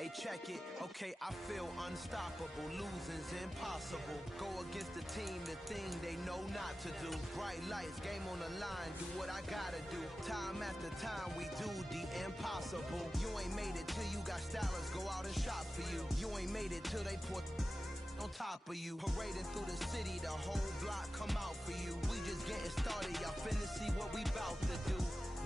Hey, check it, okay, I feel unstoppable, losing's impossible. Go against the team, the thing they know not to do. Bright lights, game on the line, do what I gotta do. Time after time, we do the impossible. You ain't made it till you got stylists go out and shop for you. You ain't made it till they put on top of you. Parading through the city, the whole block come out for you. We just getting started, y'all finna see what we bout to do.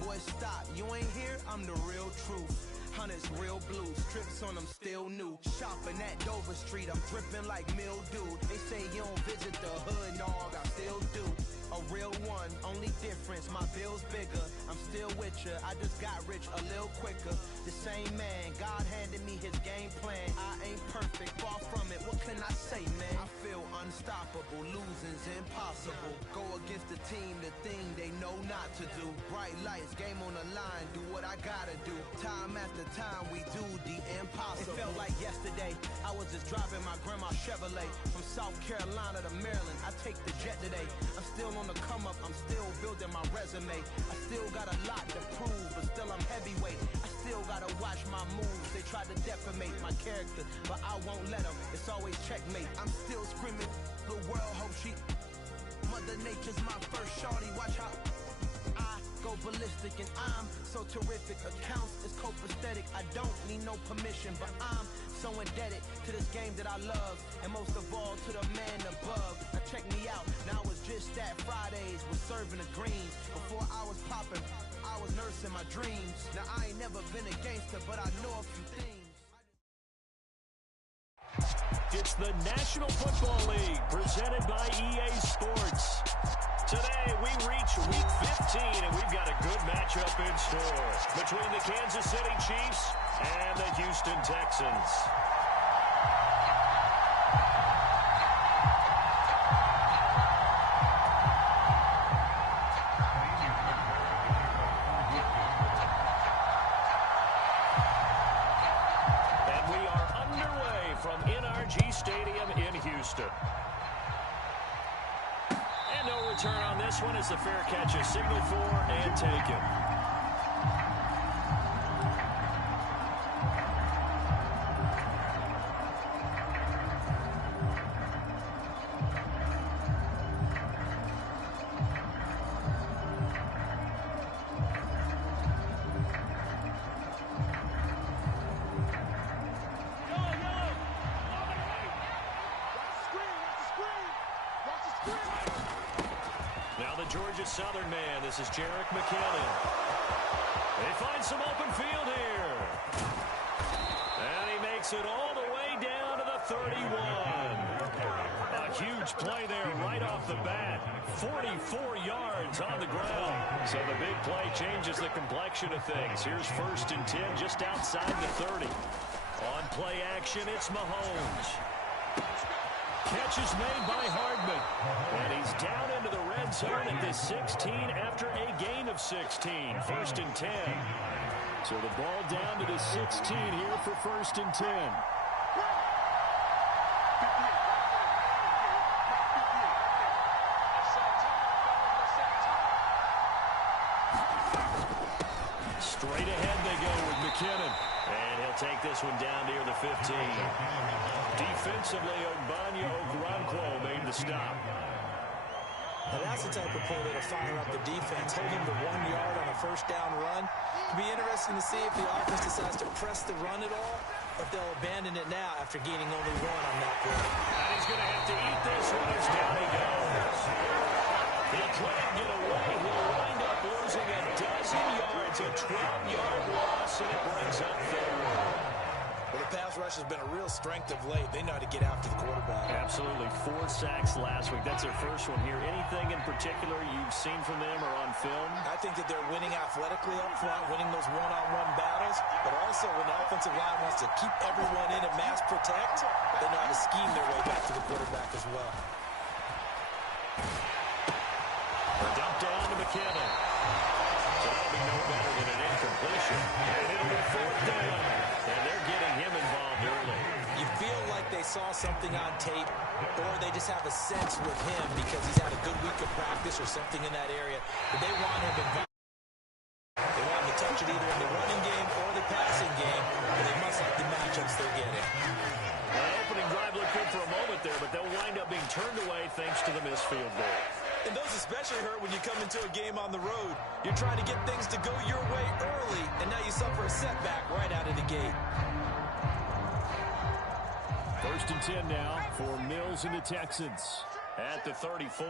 Boy, stop, you ain't here, I'm the real truth. Hunters, real blue, strips on them still new. Shopping at Dover Street, I'm dripping like mildew. They say you don't visit the hood, dog, I still do. A real one, only difference, my bill's bigger. I'm still with ya, I just got rich a little quicker. The same man, God handed me his game plan. I ain't perfect, far from it, what can I say, man? I feel unstoppable, losing's impossible. Go against the team, the thing they know not to do. Bright lights, game on the line, do what I gotta do. Time after time, we do the impossible. It felt like yesterday, I was just driving my grandma's Chevrolet. From South Carolina to Maryland, I take the jet today. I'm still on the come up, I'm still building my resume. I still got a lot to prove, but still I'm heavyweight. I still gotta watch my moves. They try to defamate my character, but I won't let them. It's always checkmate. I'm still screaming, the world hope she. Mother Nature's my first shorty, watch how I go ballistic and I'm so terrific. Accounts is copacetic, I don't need no permission, but I'm so indebted to this game that I love, and most of all to the man above. Now check me out, now it's just that Fridays was serving the greens. Before I was popping, I was nursing my dreams. Now I ain't never been a gangster, but I know a few things. It's the National Football League presented by EA Sports. Today we reach Week 15 and we've got a good matchup in store between the Kansas City Chiefs and the Houston Texans. And we are underway from NRG Stadium in Houston. And no return on this one as the fair catch is signaled for and taken. Georgia Southern man, this is Jerick McKinnon. They find some open field here. And he makes it all the way down to the 31. A huge play there right off the bat. 44 yards on the ground. So the big play changes the complexion of things. Here's 1st and 10 just outside the 30. On play action, it's Mahomes. Catch is made by Hardman. And he's down into the red zone at the 16 after a gain of 16. 1st and 10. So the ball down to the 16 here for 1st and 10. Straight ahead they go with McKinnon. And he'll take this one down near the 15. Defensively, Ogbanya Okoronkwo made the stop. Now that's the type of play that'll fire up the defense. Holding the 1 yard on a 1st down run. It'll be interesting to see if the offense decides to press the run at all, or if they'll abandon it now after gaining only 1 on that play. And he's going to have to eat this one as down he goes. He couldn't get away. He'll wind up losing a dozen yards, a 12-yard loss, and it brings up 3rd. Well, the pass rush has been a real strength of late. They know how to get after the quarterback. Absolutely. 4 sacks last week. That's their first one here. Anything in particular you've seen from them or on film? I think that they're winning athletically up front, winning those one-on-one battles, but also when the offensive line wants to keep everyone in and mass protect, they know how to scheme their way back to the quarterback as well. A dump down to McKinnon. So that'll be no better than an incompletion. And it'll be 4th down. And they're getting him involved early. You feel like they saw something on tape, or they just have a sense with him because he's had a good week of practice or something in that area. But they want him involved. They want him to touch it either in the running game or the passing game, but they must like the matchup there, but they'll wind up being turned away thanks to the missed field goal. And those especially hurt when you come into a game on the road. You're trying to get things to go your way early, and now you suffer a setback right out of the gate. 1st and 10 now for Mills and the Texans at the 34.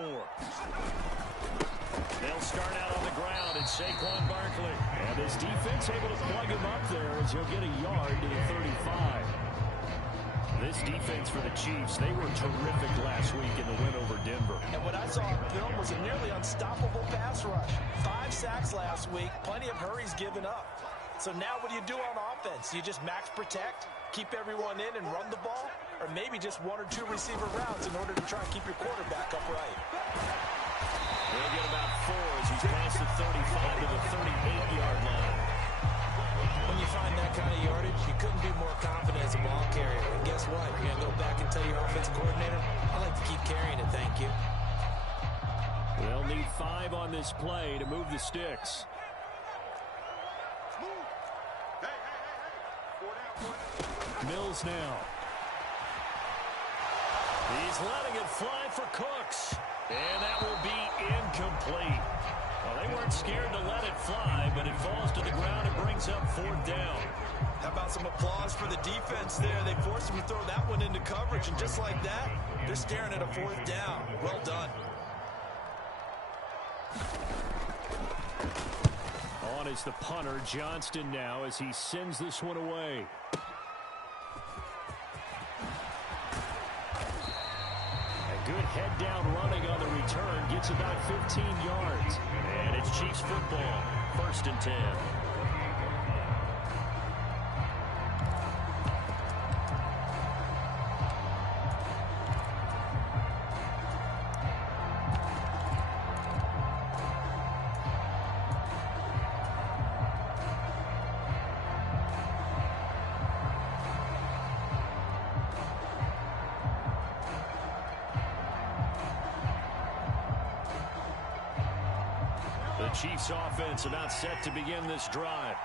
They'll start out on the ground at Saquon Barkley. And this defense able to plug him up there as he'll get a yard to the 35. This defense for the Chiefs, they were terrific last week in the win over Denver. And what I saw on film was a nearly unstoppable pass rush. 5 sacks last week, plenty of hurries given up. So now what do you do on offense? You just max protect, keep everyone in and run the ball? Or maybe just 1 or 2 receiver routes in order to try and keep your quarterback upright? He'll get about 4 as he's past the 35 to the 38-yard line. When you find that kind of yardage, you couldn't be more confident as a ball carrier. And guess what? You're going to go back and tell your offensive coordinator, I like to keep carrying it, thank you. They'll need 5 on this play to move the sticks. Mills now. He's letting it fly for Cooks. And that will be incomplete. Well, they weren't scared to let it fly, but it falls to the ground and brings up 4th down. How about some applause for the defense there? They forced him to throw that one into coverage, and just like that, they're staring at a 4th down. Well done. On is the punter, Johnston now, as he sends this one away. Good head-down running on the return. Gets about 15 yards. And it's Chiefs football. 1st and 10. Chiefs offense about set to begin this drive.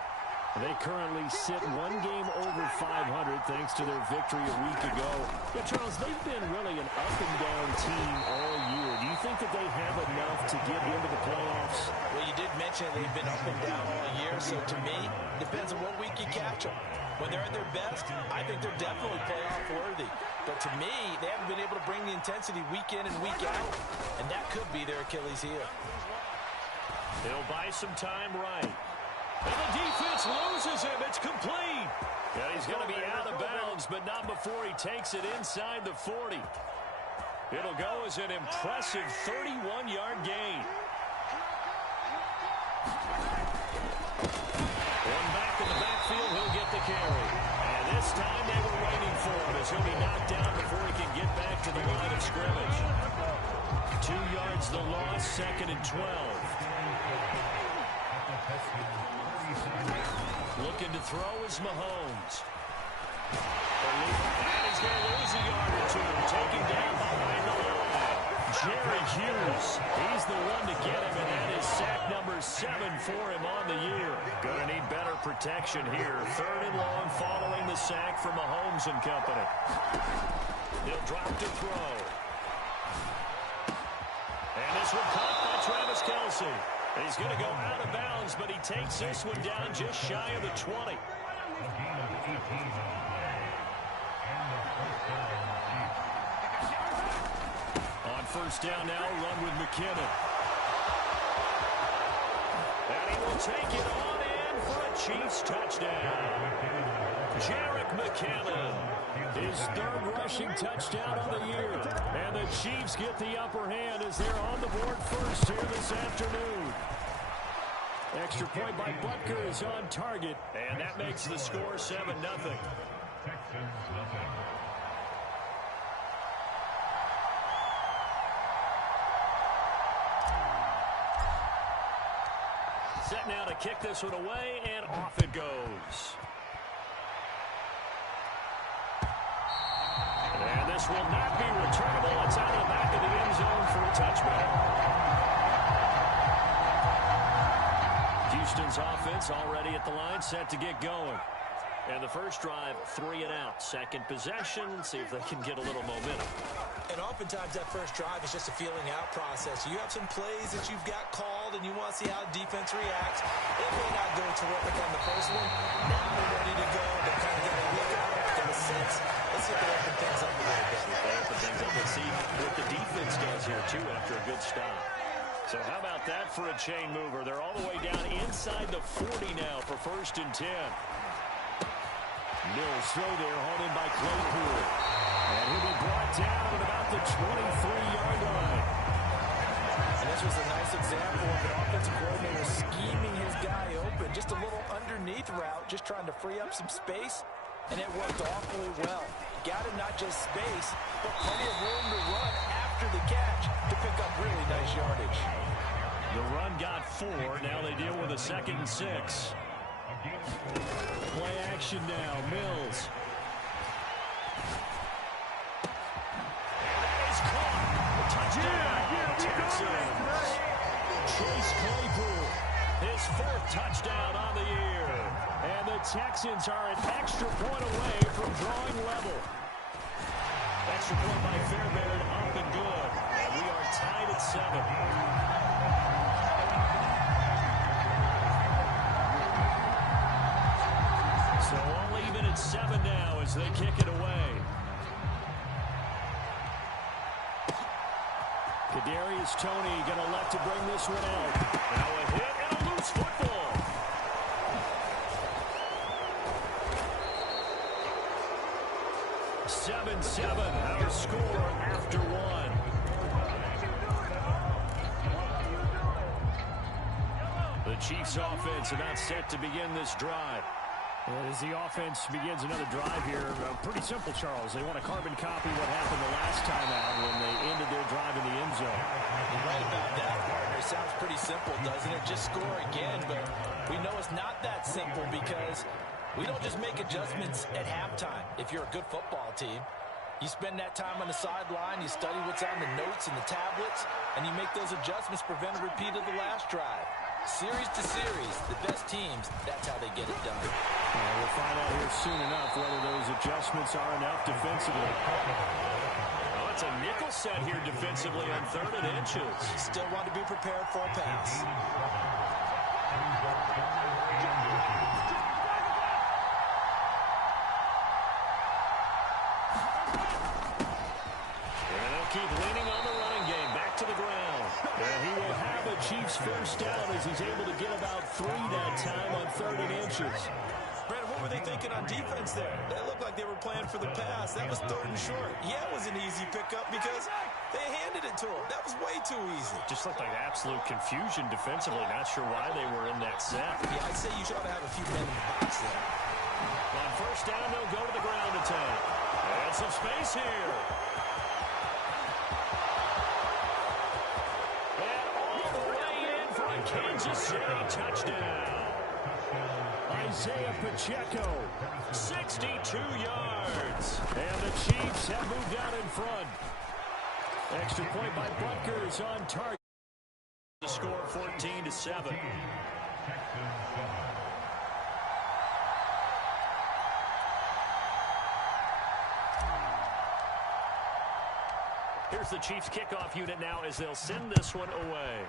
They currently sit 1 game over 500 thanks to their victory a week ago. Yeah, Charles, they've been really an up-and-down team all year. Do you think that they have enough to get into the playoffs? Well, you did mention they've been up and down all year, so to me, depends on what week you catch them. When they're at their best, I think they're definitely playoff worthy. But to me, they haven't been able to bring the intensity week in and week out, and that could be their Achilles heel. He'll buy some time right. And the defense loses him. It's complete. Yeah, he's going to be out of bounds, but not before he takes it inside the 40. It'll go as an impressive 31-yard gain. One back in the backfield, he'll get the carry. And this time they were waiting for him as he'll be knocked down before he can get back to the line of scrimmage. 2 yards the loss, 2nd and 12. Looking to throw is Mahomes. And he's going to lose a yard or 2. Taken down behind the line. Jerry Hughes. He's the one to get him, and that is sack number 7 for him on the year. Going to need better protection here. 3rd and long following the sack from Mahomes and company. He'll drop to throw. And this one caught by Travis Kelce. He's going to go out of bounds, but he takes this one down just shy of the 20. On 1st down now, run with McKinnon. And he will take it on in for a Chiefs touchdown. Jerick McKinnon. His 3rd rushing touchdown of the year. And the Chiefs get the upper hand as they're on the board first here this afternoon. Extra point by Butker is on target. And that makes the score 7-0. Set now to kick this one away, and off it goes. And this will not be returnable. It's out of the back of the end zone for a touchback. Houston's offense already at the line, set to get going. And the first drive, 3 and out. Second possession, see if they can get a little momentum. And oftentimes that first drive is just a feeling out process. You have some plays that you've got called and you want to see how the defense reacts. It may not go terrific on the first one. Now they're ready to go. They're kind of getting a look out in a sense. Let's see if they open things up a little bit. They open things up. Let's see what the defense does here, too, after a good stop. So how about that for a chain mover? They're all the way down inside the 40 now for 1st and 10. Mills throw there, hauled in by Claypool. And he'll be brought down at about the 23-yard line. And this was a nice example of an offensive coordinator scheming his guy open. Just a little underneath route, just trying to free up some space. And it worked awfully well. Got him not just space, but plenty of room to run after the catch to pick up really nice yardage. The run got 4. Now they deal with a 2nd and 6. Play action now. Mills. That is caught. Touchdown. Texans. Chase Claypool. His 4th touchdown on the year. And the Texans are an extra point away from drawing level. Extra point by Fairbairn, up and good. And we are tied at 7. So all even at 7 now as they kick it away. Kadarius Toney going to elect to bring this one out. Now a hit and a loose football. Seven, our score after 1. The Chiefs offense about set to begin this drive. As the offense begins another drive here, pretty simple, Charles. They want to carbon copy what happened the last time out when they ended their drive in the end zone. You're right about that, partner. It sounds pretty simple, doesn't it? Just score again, but we know it's not that simple because we don't just make adjustments at halftime. If you're a good football team, you spend that time on the sideline, you study what's on the notes and the tablets, and you make those adjustments, prevent a repeat of the last drive. Series to series, the best teams, that's how they get it done. We'll find out here soon enough whether those adjustments are enough defensively. Oh, it's a nickel set here defensively on 3rd and inches. Still want to be prepared for a pass. And they'll keep leaning on the running game. Back to the ground. And he will have a Chiefs first down as he's able to get about 3 that time on 3rd and inches. Brandon, what were they thinking on defense there? They looked like they were playing for the pass. That was 3rd and short. Yeah, it was an easy pickup because they handed it to him. That was way too easy. Just looked like absolute confusion defensively. Not sure why they were in that set. Yeah, I'd say you ought to have a few men in the box there. On first down, they'll go to the ground attack. And some space here. And all the way in for a Kansas City touchdown. Isaiah Pacheco, 62 yards. And the Chiefs have moved out in front. Extra point by Bunkers on target. The score 14-7. Here's the Chiefs kickoff unit now as they'll send this one away.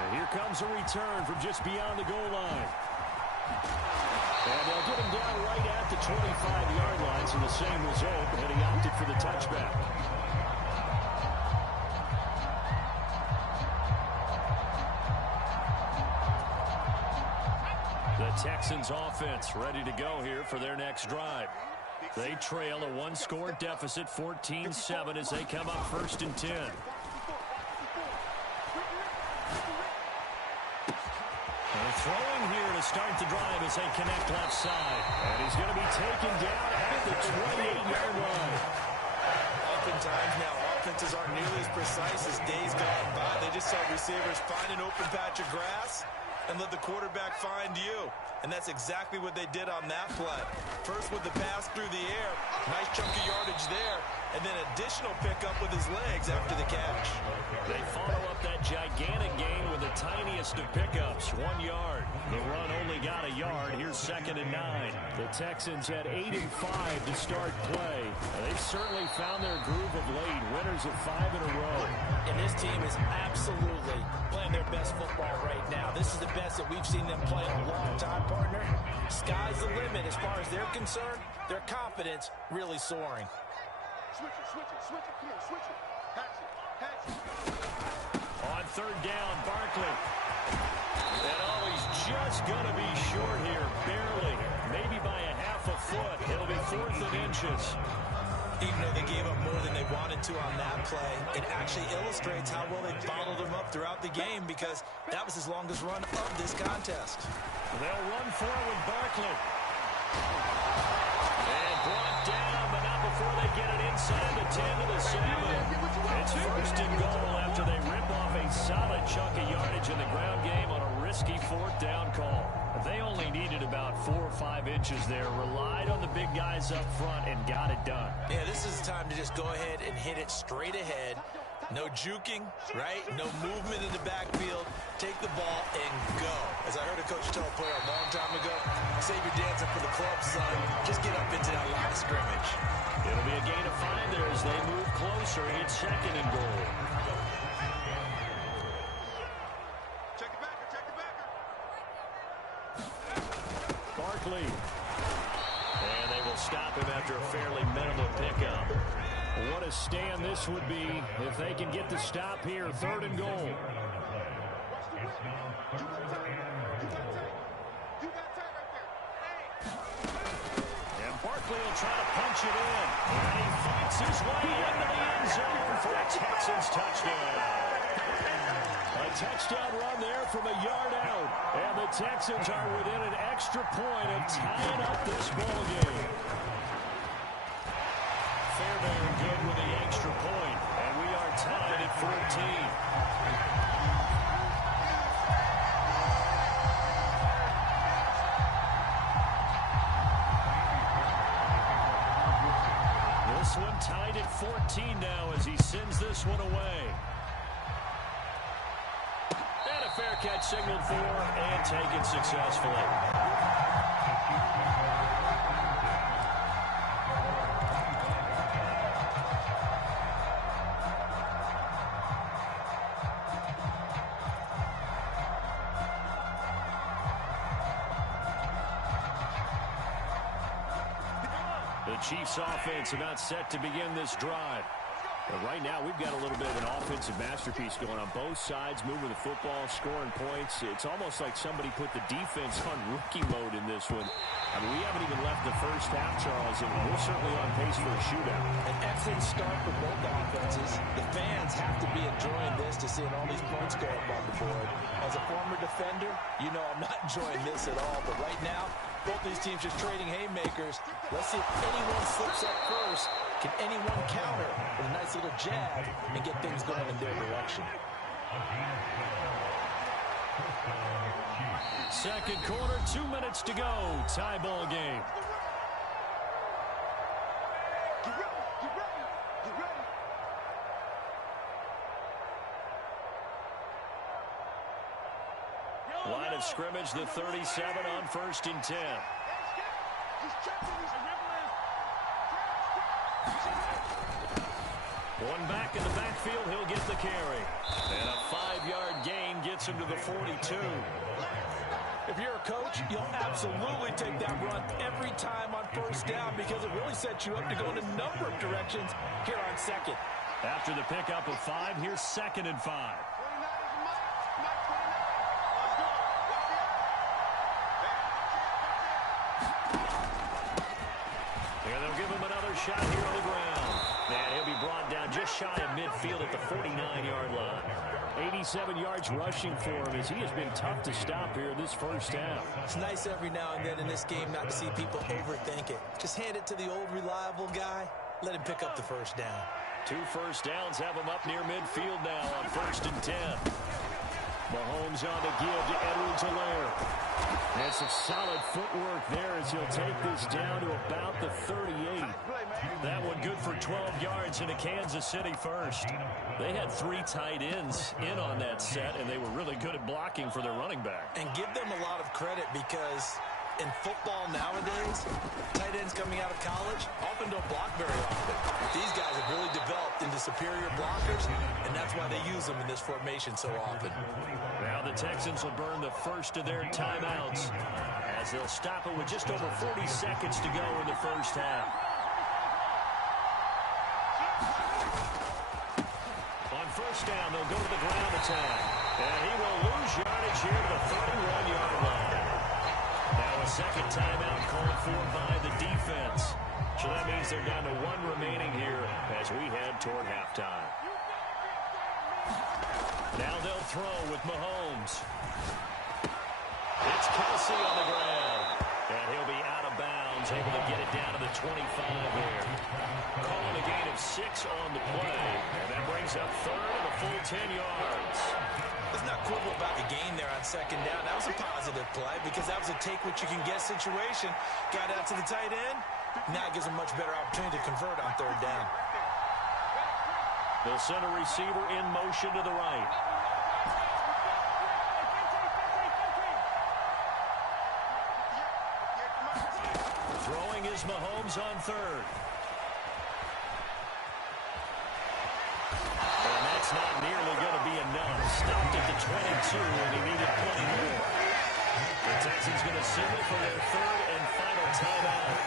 And here comes a return from just beyond the goal line. And they'll get him down right at the 25-yard line, so the same result, and he opted for the touchback. The Texans offense ready to go here for their next drive. They trail a 1-score deficit, 14-7, as they come up 1st and 10. They're throwing here to start the drive as they connect left side. And he's going to be taken down at the 28-yard line. Oftentimes now, offenses aren't nearly as precise as days gone by. They just saw receivers find an open patch of grass and let the quarterback find you. And that's exactly what they did on that play. First with the pass through the air, nice chunk of yardage there, and then additional pickup with his legs after the catch. They follow up that gigantic gain with the tiniest of pickups, 1 yard. The run only got a yard. Here's 2nd and 9. The Texans had 8 and 5 to start play. They've certainly found their groove of late, winners of 5 in a row. And this team is absolutely playing their best football right now. This is the best that we've seen them play in a long time, partner. Sky's the limit as far as they're concerned. Their confidence really soaring. Switch it, come on, switch it. Patch it. On 3rd down, Barkley. And he's just going to be short here, barely. Maybe by a half a foot. It'll be 4th and inches. Even though they gave up more than they wanted to on that play, it actually illustrates how well they bottled him up throughout the game because that was his longest run of this contest. They'll run forward, Barkley. And brought down, but not before they get it inside the 10 to the 7. It's 1st and goal after they rip off a solid chunk of yardage in the ground game on a risky 4th down call. They only needed about 4 or 5 inches there, relied on the big guys up front, and got it done. Yeah, this is the time to just go ahead and hit it straight ahead. No juking, right? No movement in the backfield. Take the ball and go. As I heard a coach tell a player a long time ago, save your dancing for the club, son. Just get up into that line of scrimmage. It'll be a gain of 5 there as they move closer. It's 2nd and goal. Check it backer. Barkley. And they will stop him after a fairly minimal pickup. What a stand this would be if they can get the stop here. 3rd and goal. And Barkley will try to punch it in. And he fights his way into the end zone for a Texans touchdown. A touchdown run there from a yard out. And the Texans are within an extra point of tying up this ball game. Fairbairn good with the extra point, and we are tied at 14. This one tied at 14 now as he sends this one away. And a fair catch signaled for and taken successfully. The Chiefs offense about set to begin this drive. But right now, we've got a little bit of an offensive masterpiece going on both sides, moving the football, scoring points. It's almost like somebody put the defense on rookie mode in this one. I mean, we haven't even left the first half, Charles, and we're certainly on pace for a shootout. An excellent start for both offenses. The fans have to be enjoying this to seeing all these points go up on the board. As a former defender, you know I'm not enjoying this at all. But right now, both these teams just trading haymakers. Let's see if anyone slips up first. Can anyone counter with a nice little jab and get things going in their direction? Second quarter, 2 minutes to go. Tie ball game. Get ready. Line of scrimmage, the 37 on 1st and 10. One back in the backfield, he'll get the carry. And a 5-yard gain gets him to the 42. If you're a coach, you'll absolutely take that run every time on 1st down because it really sets you up to go in a number of directions here on 2nd. After the pickup of 5, here's 2nd and 5. And they'll give him another shot here on the ground. And he'll be brought down just shy of midfield at the 49-yard line. 87 yards rushing for him as he has been tough to stop here in this first half. It's nice every now and then in this game not to see people overthink it. Just hand it to the old reliable guy. Let him pick up the 1st down. 2 first downs have him up near midfield now on 1st and 10. Mahomes on the give to Edwards-Helaire. Some solid footwork there as he'll take this down to about the 38. That one good for 12 yards into Kansas City first. They had 3 tight ends in on that set, and they were really good at blocking for their running back. And give them a lot of credit because in football nowadays, tight ends coming out of college often don't block very often. These guys have really developed into superior blockers, and that's why they use them in this formation so often. Now the Texans will burn the first of their timeouts as they'll stop it with just over 40 seconds to go in the first half. On first down, they'll go to the ground attack. And he will lose yardage here to the 31-yard line. Now a second timeout called for by the defense. So that means they're down to 1 remaining here as we head toward halftime. Now they'll throw with Mahomes. It's Kelsey on the ground. And he'll be out of bounds, able to get it down to the 25 there. Calling a gain of 6 on the play. And that brings up third and a full 10 yards. Let's not quibble about the gain there on second down. That was a positive play because that was a take-what-you-can-get situation. Got out to the tight end. Now it gives them a much better opportunity to convert on third down. They'll send a receiver in motion to the right. Throwing is Mahomes on third. And that's not nearly going to be enough. Stopped at the 22, and he needed plenty more. The Texans going to signal for their third and final timeout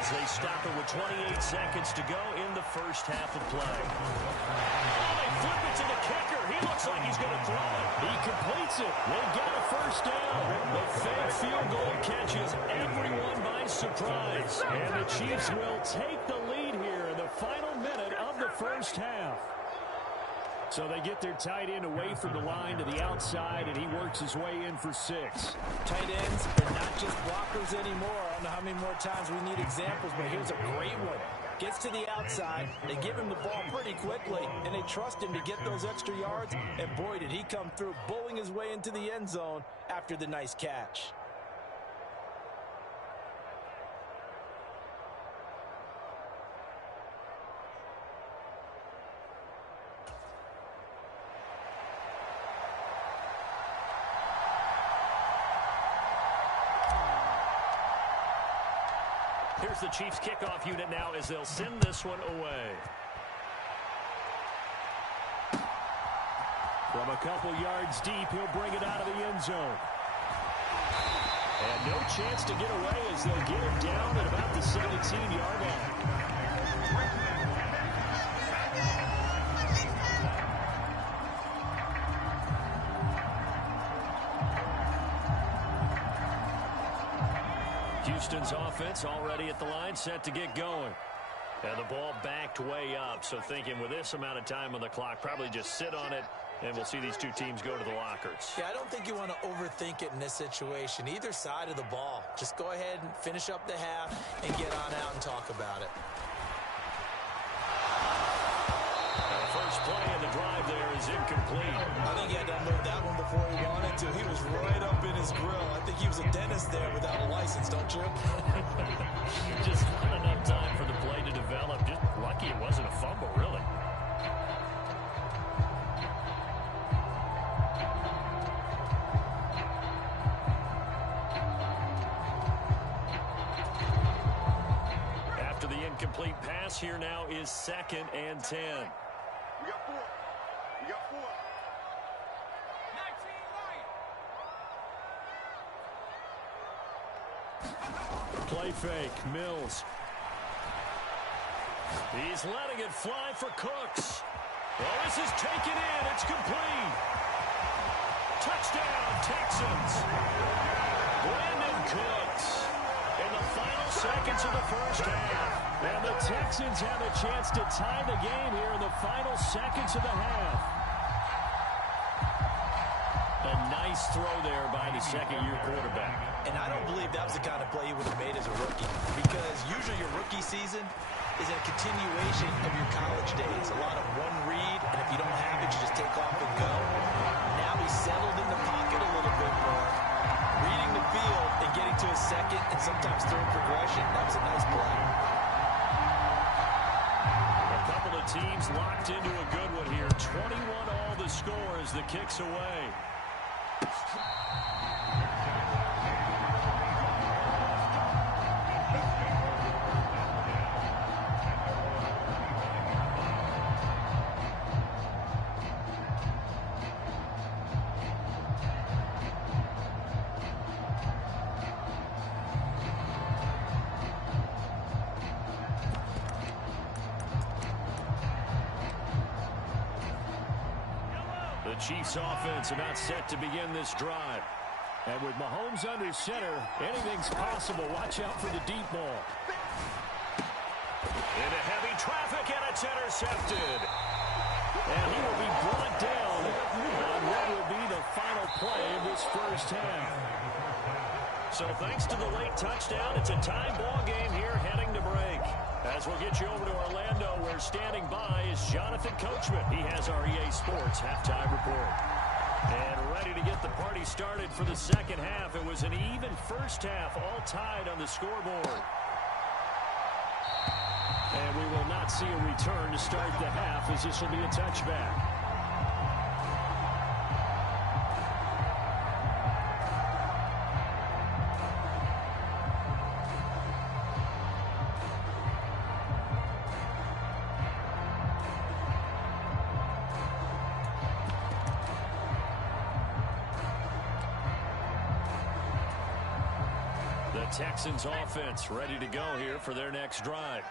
as they stop it with 28 seconds to go in the first half of play. Oh, they flip it to the kicker. He looks like he's going to throw it. He completes it. They got a first down. The fake field goal catches everyone by surprise. And the Chiefs will take the lead here in the final minute of the first half. So they get their tight end away from the line to the outside, and he works his way in for 6. Tight ends are not just blockers anymore. I don't know how many more times we need examples, but here's a great one. Gets to the outside, they give him the ball pretty quickly, and they trust him to get those extra yards, and boy, did he come through, bowling his way into the end zone after the nice catch. Here's the Chiefs kickoff unit now as they'll send this one away. From a couple yards deep, he'll bring it out of the end zone. And no chance to get away as they'll get him down at about the 17-yard line. Houston's offense already at the line, set to get going. And the ball backed way up, so thinking with this amount of time on the clock, probably just sit on it, and we'll see these two teams go to the lockers. Yeah, I don't think you want to overthink it in this situation. Either side of the ball. Just go ahead and finish up the half and get on out and talk about it. The first play of the drive there is incomplete. I think he had to unload that one before he wanted to. He was right up in his grill. I think he was a dentist there without a license, don't you? Just not enough time for the play to develop. Just lucky it wasn't a fumble, really. After the incomplete pass, here now is 2nd and 10. We got 4. We got 4. Play fake, Mills. He's letting it fly for Cooks. Well, this is taken in. It's complete. Touchdown, Texans. Brandon Cooks in the final seconds of the first half. And the Texans have a chance to tie the game here in the final seconds of the half. A nice throw there by the second-year quarterback. And I don't believe that was the kind of play he would have made as a rookie, because usually your rookie season is a continuation of your college days. A lot of one read, and if you don't have it, you just take off and go. Now he's settled in the pocket a little bit more, reading the field. completion. That was a nice play. A couple of teams locked into a good one here. 21 all the score as the kick's away. Chiefs offense about set to begin this drive. And with Mahomes under center, anything's possible. Watch out for the deep ball. Into heavy traffic, and it's intercepted. And he will be brought down on what will be the final play of this first half. So thanks to the late touchdown, it's a tie ball game here heading to break. As we'll get you over to Orlando, where standing by is Jonathan Coachman. He has our EA Sports halftime report. And ready to get the party started for the second half. It was an even first half, all tied on the scoreboard. And we will not see a return to start the half, as this will be a touchback. Texans offense ready to go here for their next drive.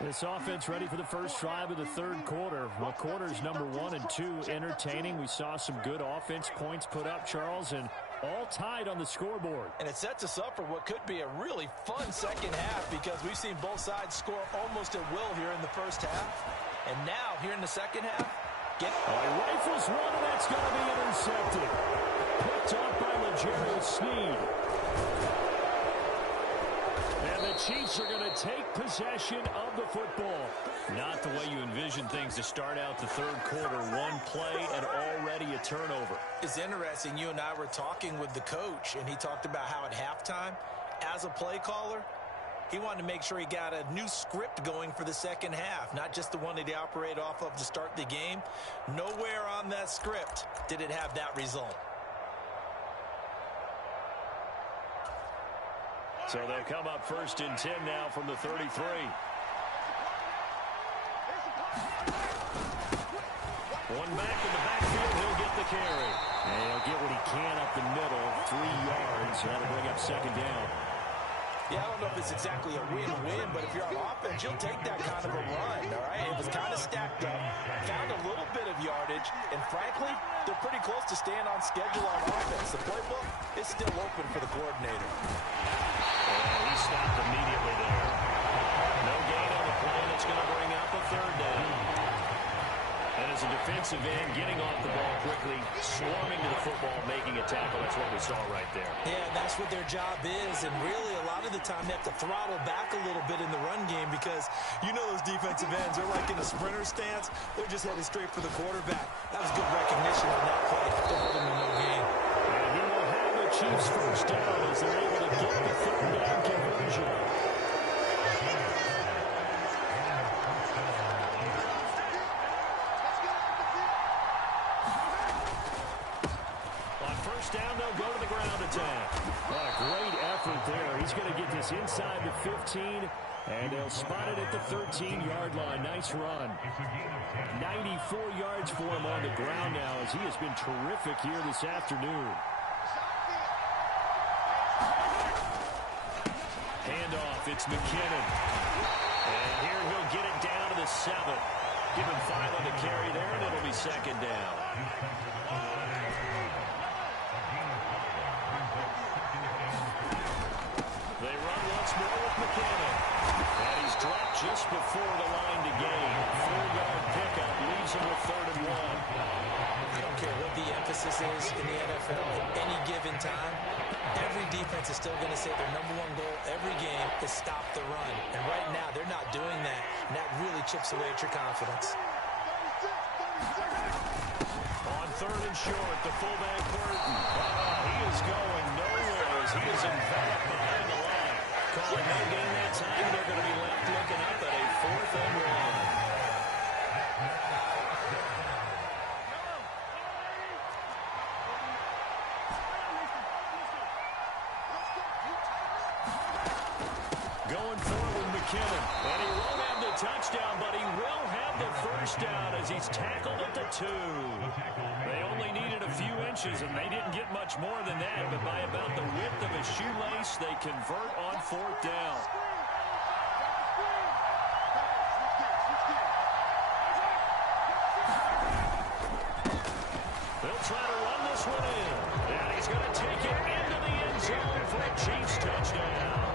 This offense ready for the first drive of the third quarter. Well, quarters number 1 and 2 entertaining. We saw some good offense points put up, Charles, and all tied on the scoreboard. And it sets us up for what could be a really fun second half, because we've seen both sides score almost at will here in the first half. And now, here in the second half, rifles one, and that's going to be intercepted. Picked up by L'Jarius Sneed. The Chiefs are going to take possession of the football. Not the way you envision things to start out the third quarter. One play and already a turnover. It's interesting. You and I were talking with the coach, and he talked about how at halftime, as a play caller, he wanted to make sure he got a new script going for the second half, not just the one that he operated off of to start the game. Nowhere on that script did it have that result. So they'll come up first and 10 now from the 33. One back in the backfield, he'll get the carry. And he'll get what he can up the middle, 3 yards. That'll bring up second down. Yeah, I don't know if it's exactly a win-win, but if you're on offense, you'll take that kind of a run, all right? It was kind of stacked up, found a little bit of yardage, and frankly, they're pretty close to staying on schedule on offense. The playbook is still open for the coordinator. And he stopped immediately there. No gain on the play, and it's going to bring up a third down. And as a defensive end, getting off the ball quickly, swarming to the football, making a tackle. That's what we saw right there. Yeah, that's what their job is. And really, a lot of the time, they have to throttle back a little bit in the run game, because you know those defensive ends, they're like in a sprinter stance. They're just headed straight for the quarterback. That was good recognition on that play. They're holding him no gain. And he will have the Chiefs first down as they're able to get the third down conversion. Down, they'll go to the ground attack. What a great effort there. He's going to get this inside the 15, and they'll spot it at the 13-yard line. Nice run. 94 yards for him on the ground now, as he has been terrific here this afternoon. Handoff, it's McKinnon. And here he'll get it down to the 7. Give him 5 on the carry there, and it'll be second down. They run once more with McKinnon. And he's dropped just before the line to gain. 4-yard pickup leaves him with 3rd and 1. I don't care what the emphasis is in the NFL at any given time. Every defense is still going to say their number 1 goal every game is stop the run. And right now, they're not doing that. And that really chips away at your confidence. On 3rd and short, the fullback Burton. He is going nowhere as he is enveloped behind the line. calling no gain that time. They're going to be left looking up at a 4th and 1. Going forward, McKinnon. And he won't have the touchdown, but he will have the first down as he's tackled at the 2. They only needed a few inches, and they didn't get much more than that, but by about the width of a shoelace, they convert on 4th down. They'll try to run this one in, and he's going to take it into the end zone for a Chiefs touchdown.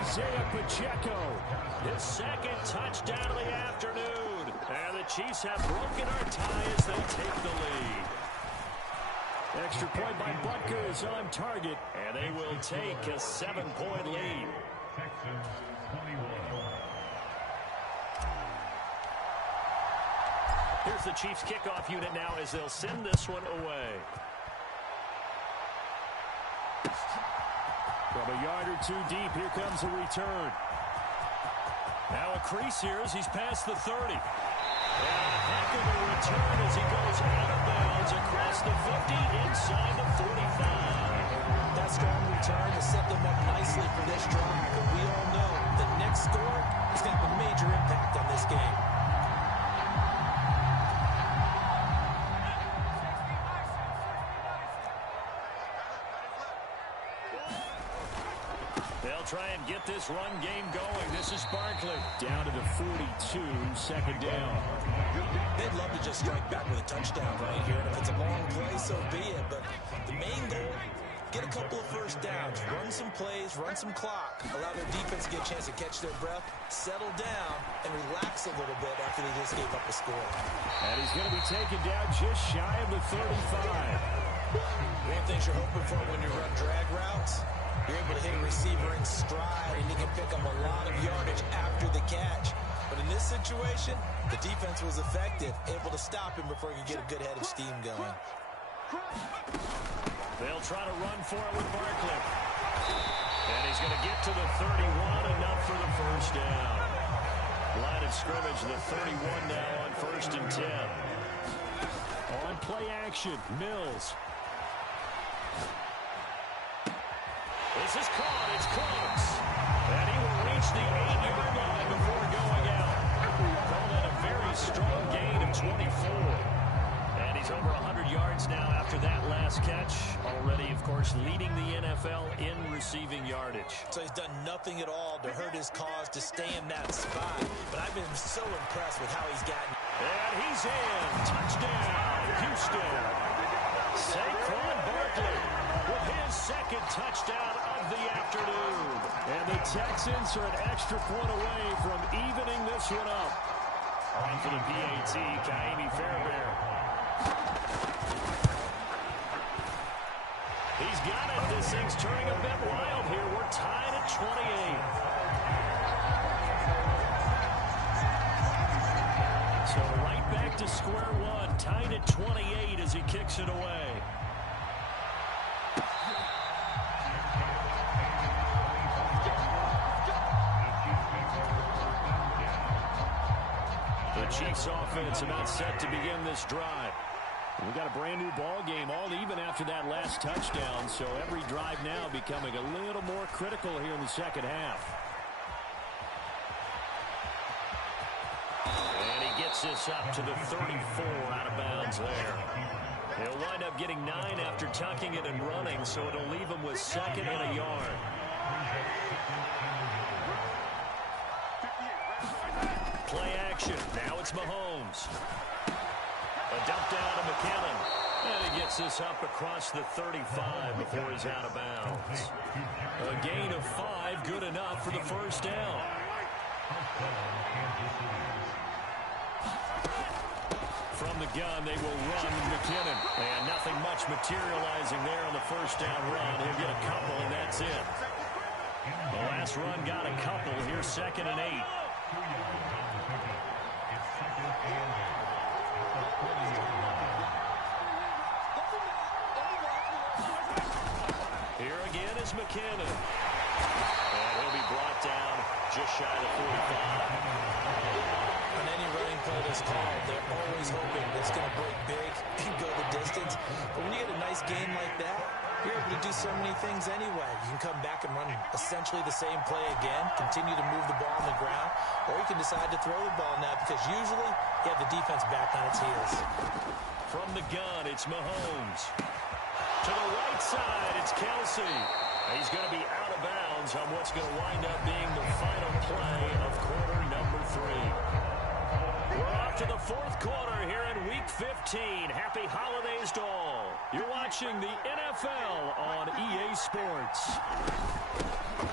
Isaiah Pacheco, his 2nd touchdown of the afternoon. And the Chiefs have broken our tie as they take the lead. Extra point by Butker is on target, and they will take a 7-point lead. Texans 21. Here's the Chiefs kickoff unit now as they'll send this one away. From a yard or 2 deep, here comes a return. Now a crease here as he's past the 30. And a heck of a return as he goes out of bounds across the 50 inside the 45. That strong return has set them up nicely for this drive. And we all know the next score is going to have a major impact on this game. Try and get this run game going. This is Barkley. Down to the 42, 2nd down. They'd love to just strike back with a touchdown right here. And if it's a long play, so be it. But the main goal, get a couple of first downs, run some plays, run some clock, allow their defense to get a chance to catch their breath, settle down, and relax a little bit after they just gave up a score. And he's going to be taken down just shy of the 35. One thing you're hoping for when you run drag routes, you're able to hit a receiver in stride, and you can pick up a lot of yardage after the catch. But in this situation, the defense was effective, able to stop him before he could get a good head of steam going. They'll try to run for it with Barkley. And he's going to get to the 31, enough for the first down. Line of scrimmage, the 31 now on 1st and 10. On play action, Mills. This is caught. It's close. And he will reach the 8-yard line before going out. Called that a very strong gain of 24. And he's over 100 yards now after that last catch. Already, of course, leading the NFL in receiving yardage. So he's done nothing at all to hurt his cause to stay in that spot. But I've been so impressed with how he's gotten. And he's in. Touchdown, Houston. Saquon Barkley with his 2nd touchdown of the afternoon. And the Texans are an extra point away from evening this one up. On for the PAT, Kaimi Fairbairn. He's got it. This thing's turning a bit wild here. We're tied at 28. So right back to square one, tied at 28 as he kicks it away. The Chiefs offense about set to begin this drive. We've got a brand new ball game, all even after that last touchdown, so every drive now becoming a little more critical here in the 2nd half. And he gets this up to the 34, out of bounds there. He'll wind up getting 9 after tucking it and running, so it'll leave him with 2nd and a yard. Play action. Now it's Mahomes. A dump down to McKinnon. And he gets this up across the 35 before he's out of bounds. A gain of 5, good enough for the first down. From the gun, they will run McKinnon. And nothing much materializing there on the first down run. He'll get a couple, and that's it. The last run got a couple. Here's 2nd and 8. Here again is McKinnon. And he'll be brought down just shy of the 45. On any running play that's called, they're always hoping it's going to break big and go the distance. But when you get a nice game like that, you're able to do so many things anyway. You can come back and run essentially the same play again, continue to move the ball on the ground, or you can decide to throw the ball now because usually you have the defense back on its heels. From the gun, it's Mahomes. To the right side, it's Kelsey. He's going to be out of bounds on what's going to wind up being the final play of quarter number 3. We're off to the fourth quarter here in Week 15. Happy holidays to all. You're watching the NFL on EA Sports.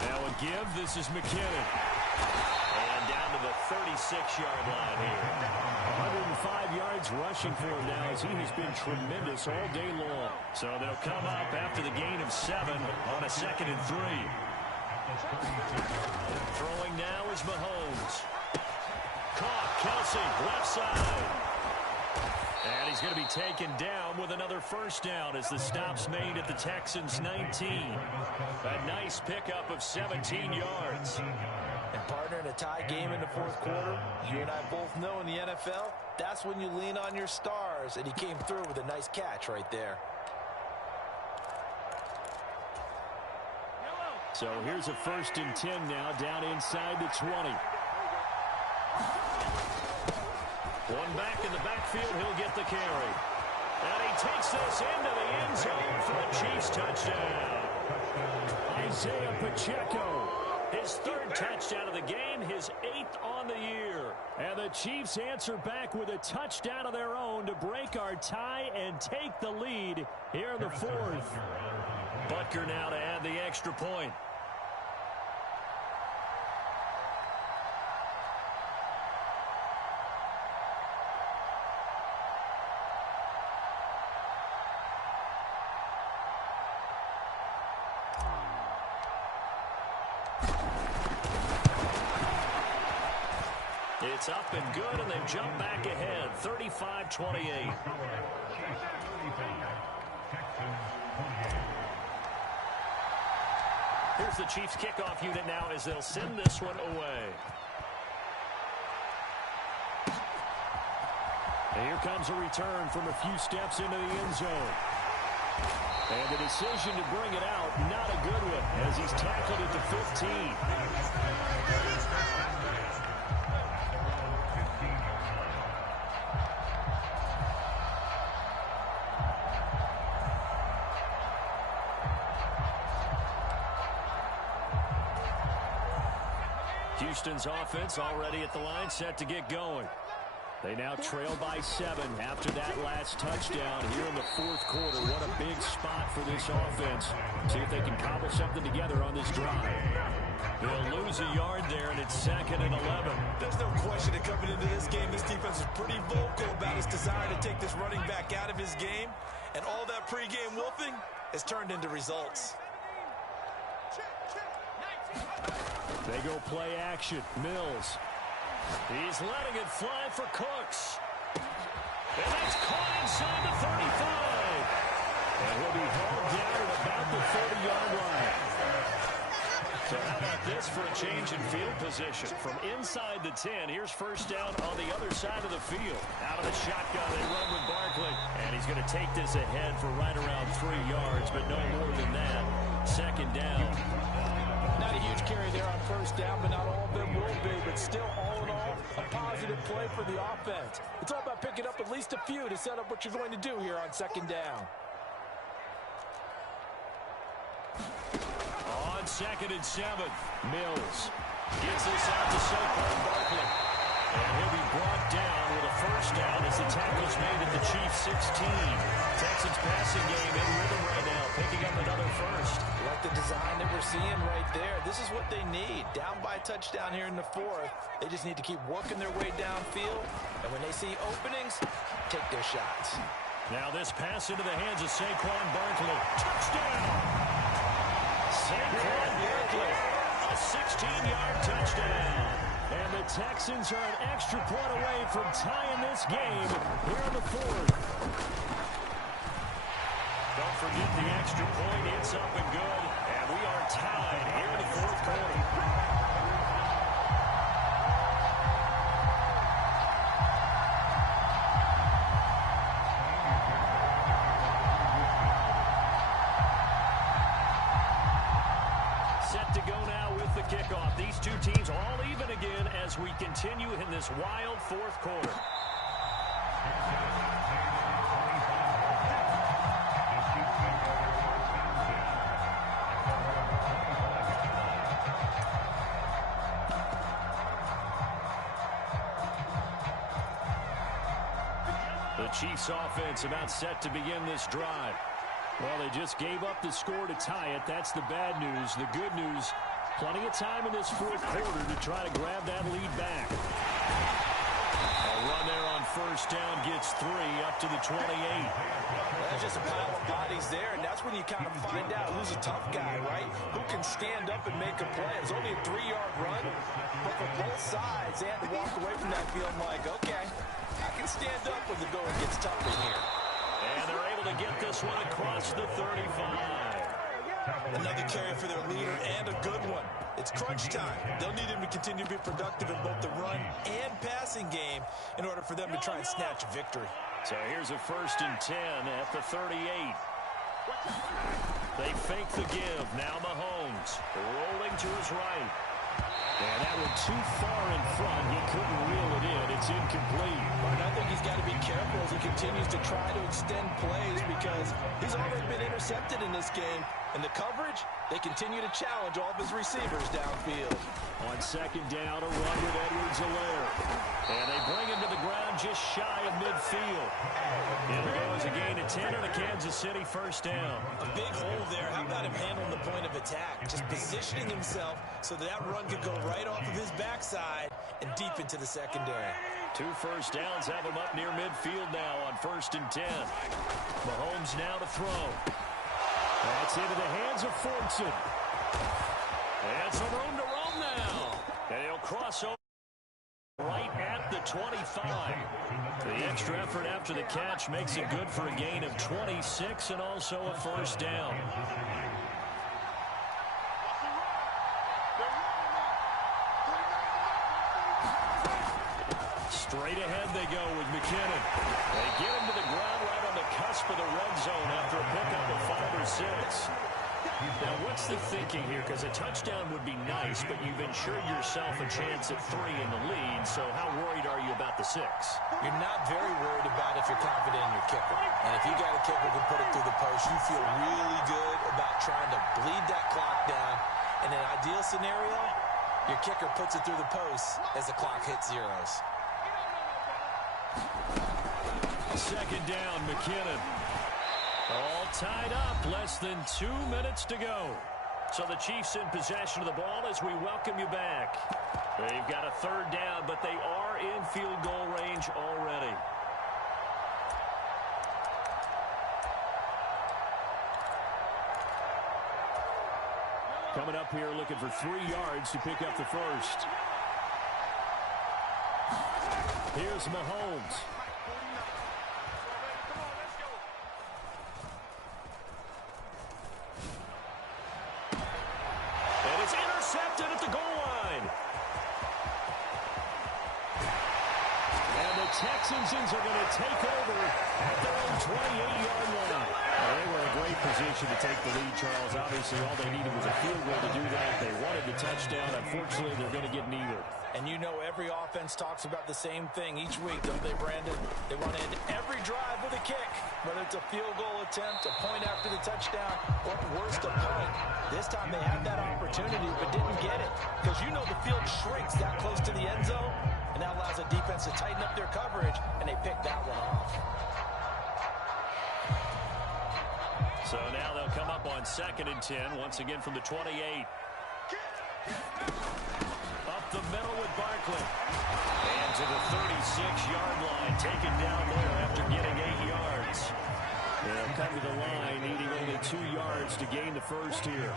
Now a give. This is McKinnon. And down to the 36-yard line here. 105 yards rushing for him now as he has been tremendous all day long. So they'll come up after the gain of 7 on a 2nd and 3. Throwing now is Mahomes. Caught, Kelsey, left side. And he's going to be taken down with another first down as the stop's made at the Texans' 19. A nice pickup of 17 yards. And partner, in a tie game in the fourth quarter, you and I both know in the NFL, that's when you lean on your stars. And he came through with a nice catch right there. So here's a 1st and 10 now down inside the 20. One back in the backfield, he'll get the carry. And he takes this into the end zone for a Chiefs touchdown. Isaiah Pacheco, his 3rd touchdown of the game, his 8th on the year. And the Chiefs answer back with a touchdown of their own to break our tie and take the lead here in the 4th. Butker now to add the extra point. It's up and good, and they've jumped back ahead, 35-28. Here's the Chiefs kickoff unit now as they'll send this one away. And here comes a return from a few steps into the end zone. And the decision to bring it out, not a good one, as he's tackled at the 15. Houston's offense already at the line, set to get going. They now trail by 7 after that last touchdown here in the fourth quarter. What a big spot for this offense. See if they can cobble something together on this drive. They'll lose a yard there, and it's 2nd and 11. There's no question that coming into this game, this defense is pretty vocal about its desire to take this running back out of his game. And all that pregame wolfing has turned into results. They go play action. Mills. He's letting it fly for Cooks. And that's caught inside the 35. And he'll be hauled down at about the 30-yard line. So how about this for a change in field position? From inside the 10, here's first down on the other side of the field. Out of the shotgun, they run with Barkley. And he's going to take this ahead for right around 3 yards, but no more than that. 2nd down. Not a huge carry there on first down, but not all of them will be. But still, all in all, a positive play for the offense. It's all about picking up at least a few to set up what you're going to do here on 2nd down. On 2nd and 7, Mills gets this out to Saquon Barkley. And he'll be brought down with a first down as the tackle's made at the Chiefs' 16. Texans passing game in rhythm right now, picking up another first. Like the design that we're seeing right there. This is what they need. Down by a touchdown here in the 4th. They just need to keep working their way downfield. And when they see openings, take their shots. Now this pass into the hands of Saquon Barkley. Touchdown! Saquon Barkley, a 16-yard touchdown. And the Texans are an extra point away from tying this game here in the 4th. Don't forget the extra point. It's up and good. And we are tied here in the 4th the kickoff. These two teams all even again as we continue in this wild fourth quarter. The Chiefs offense about set to begin this drive. Well, they just gave up the score to tie it. That's the bad news. The good news, plenty of time in this fourth quarter to try to grab that lead back. A run there on first down gets 3 up to the 28. There's just a pile of bodies there, and that's when you kind of find out who's a tough guy, right? Who can stand up and make a play. It's only a 3-yard run, but for both sides, they had to walk away from that feeling like, okay, I can stand up when the going gets tough in here. And they're able to get this one across the 35. Another carry for their leader, and a good one. It's crunch time. They'll need him to continue to be productive in both the run and passing game in order for them to try and snatch a victory. So here's a 1st and 10 at the 38. They fake the give. Now Mahomes rolling to his right. And that one too far in front. He couldn't reel it in. It's incomplete. But I think he's got to be careful as he continues to try to extend plays because he's already been intercepted in this game. And the coverage, they continue to challenge all of his receivers downfield. On 2nd down, a run with Edwards-Helaire. And they bring him to the ground just shy of midfield. It'll go as a gain of 10 and a Kansas City 1st down. A big hole there. How about him handling the point of attack? Just positioning himself so that run could go right off of his backside and deep into the secondary. 2 first downs have him up near midfield now on 1st and 10. Mahomes now to throw. That's into the hands of Fortson. And some room to roam now. And he'll cross over right at the 25. The extra effort after the catch makes it good for a gain of 26 and also a 1st down. Straight ahead they go with McKinnon. They get him to the ground right on the cusp of the red zone after a pickup of 5 or 6. Now, what's the thinking here? Because a touchdown would be nice, but you've ensured yourself a chance at 3 in the lead, so how worried are you about the 6? You're not very worried about if you're confident in your kicker. And if you got a kicker who can put it through the post, you feel really good about trying to bleed that clock down. In an ideal scenario, your kicker puts it through the post as the clock hits zeros. 2nd down, McKinnon. All tied up, less than 2 minutes to go. So the Chiefs in possession of the ball as we welcome you back. They've got a 3rd down, but they are in field goal range already. Coming up here looking for 3 yards to pick up the 1st. Here's Mahomes. And it's intercepted at the goal line. And the Texans are going to take over at their own 28-yard line. They were in a great position to take the lead, Charles. Obviously, all they needed was a field goal to do that. They wanted the touchdown. Unfortunately, they're going to get neither. And you know every offense talks about the same thing each week, don't they, Brandon? They want to end every drive with a kick, whether it's a field goal attempt, a point after the touchdown, or at worst, a punt. This time they had that opportunity but didn't get it because you know the field shrinks that close to the end zone, and that allows the defense to tighten up their coverage, and they picked that one off. So now they'll come up on 2nd and 10, once again from the 28. Up the middle with Barkley. And to the 36-yard line, taken down there after getting 8 yards. They'll come to the line, needing only 2 yards to gain the 1st here.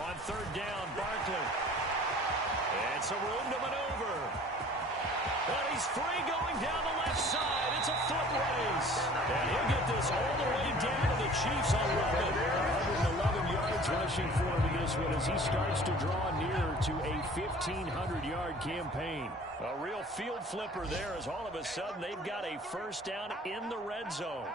On 3rd down, Barkley. And some room to maneuver. And he's free going down the left side. It's a foot race. And he'll get this all the way down to the Chiefs 11. 111 yards rushing for him in this one as he starts to draw nearer to a 1,500-yard campaign. A real field flipper there as all of a sudden they've got a first down in the red zone.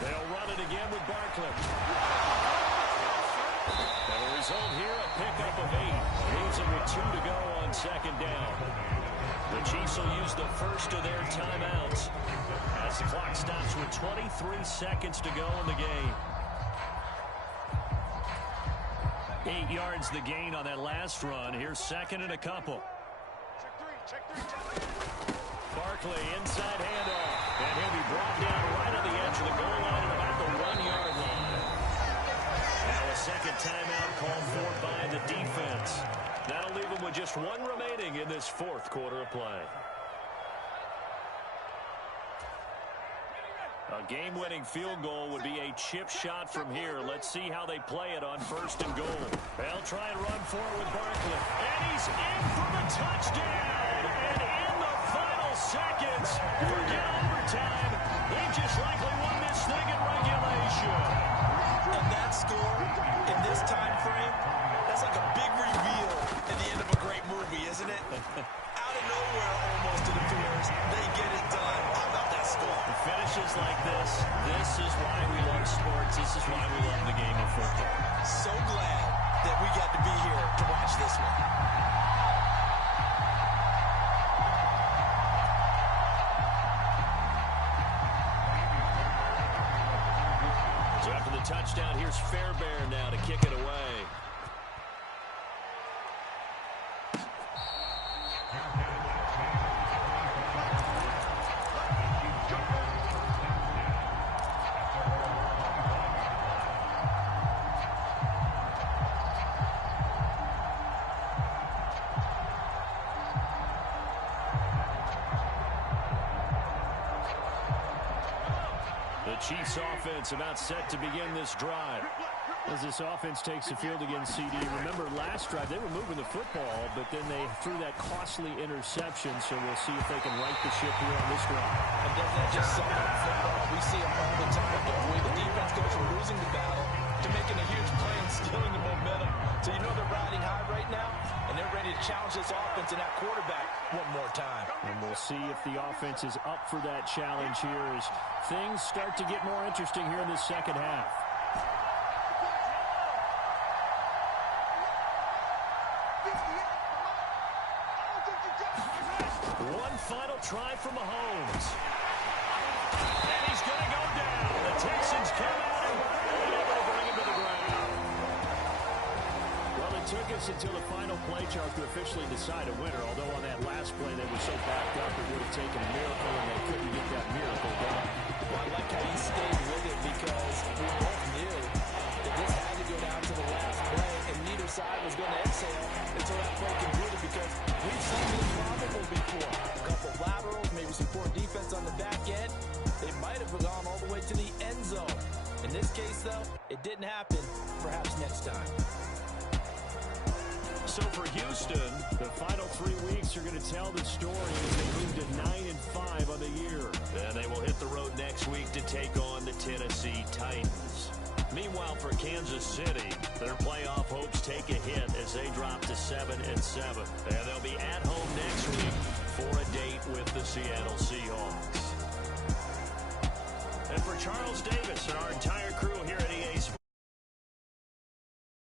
They'll run it again with Barkley. And the result here, a pickup of 8. Leaves them with 2 to go on second down. The Chiefs will use the first of their timeouts as the clock stops with 23 seconds to go in the game. 8 yards the gain on that last run. Here's second and a couple. Barkley inside handoff. And he'll be brought down right on the edge of the goal line at about the 1-yard line. Now a second timeout called for by the defense. That'll leave them with just 1 remaining in this fourth quarter of play. A game-winning field goal would be a chip shot from here. Let's see how they play it on first and goal. They'll try and run forward with Barkley. And he's in for the touchdown. And in the final seconds, forget overtime. They just likely won this thing in regulation. And that score in this time frame, that's like a big reveal at the end of a great movie, isn't it? Out of nowhere, almost, it appears. They get it done. How about that score? The finishes like this is why we love sports. This is why we love the game of football. So glad that we got to be here to watch this one. So after the touchdown, here's Fairbairn now to kick it away. Chiefs offense about set to begin this drive. As this offense takes the field against CD, remember last drive they were moving the football, but then they threw that costly interception, so we'll see if they can right the ship here on this drive. And doesn't that just sum up football? We see them all the time, don't we? The defense goes from losing the battle to making a huge play and stealing the momentum. So you know they're riding high right now, and they're ready to challenge this offense and that quarterback one more time. And we'll see if the offense is up for that challenge here as things start to get more interesting here in this second half. One final try for Mahomes. And he's going to go down. The Texans come out and able to bring him to the ground. Well, it took us until the final play, Charles, to officially decide a winner, although on that last play they were so backed up it would have taken a miracle, and they couldn't get that miracle done. Well, I like how he stayed with it because we both knew that this had to go down to the last play, and neither side was going to exhale until that play concluded because we've seen this probable before. A couple laterals, maybe some poor defense on the back end. They might have gone all the way to the end zone. In this case, though, it didn't happen. Perhaps next time. So for Houston, the final 3 weeks are going to tell the story as they move to 9-5 on the year. and they will hit the road next week to take on the Tennessee Titans. Meanwhile, for Kansas City, their playoff hopes take a hit as they drop to 7-7. And they'll be at home next week for a date with the Seattle Seahawks. And for Charles Davis and our entire crew here at EA Sports,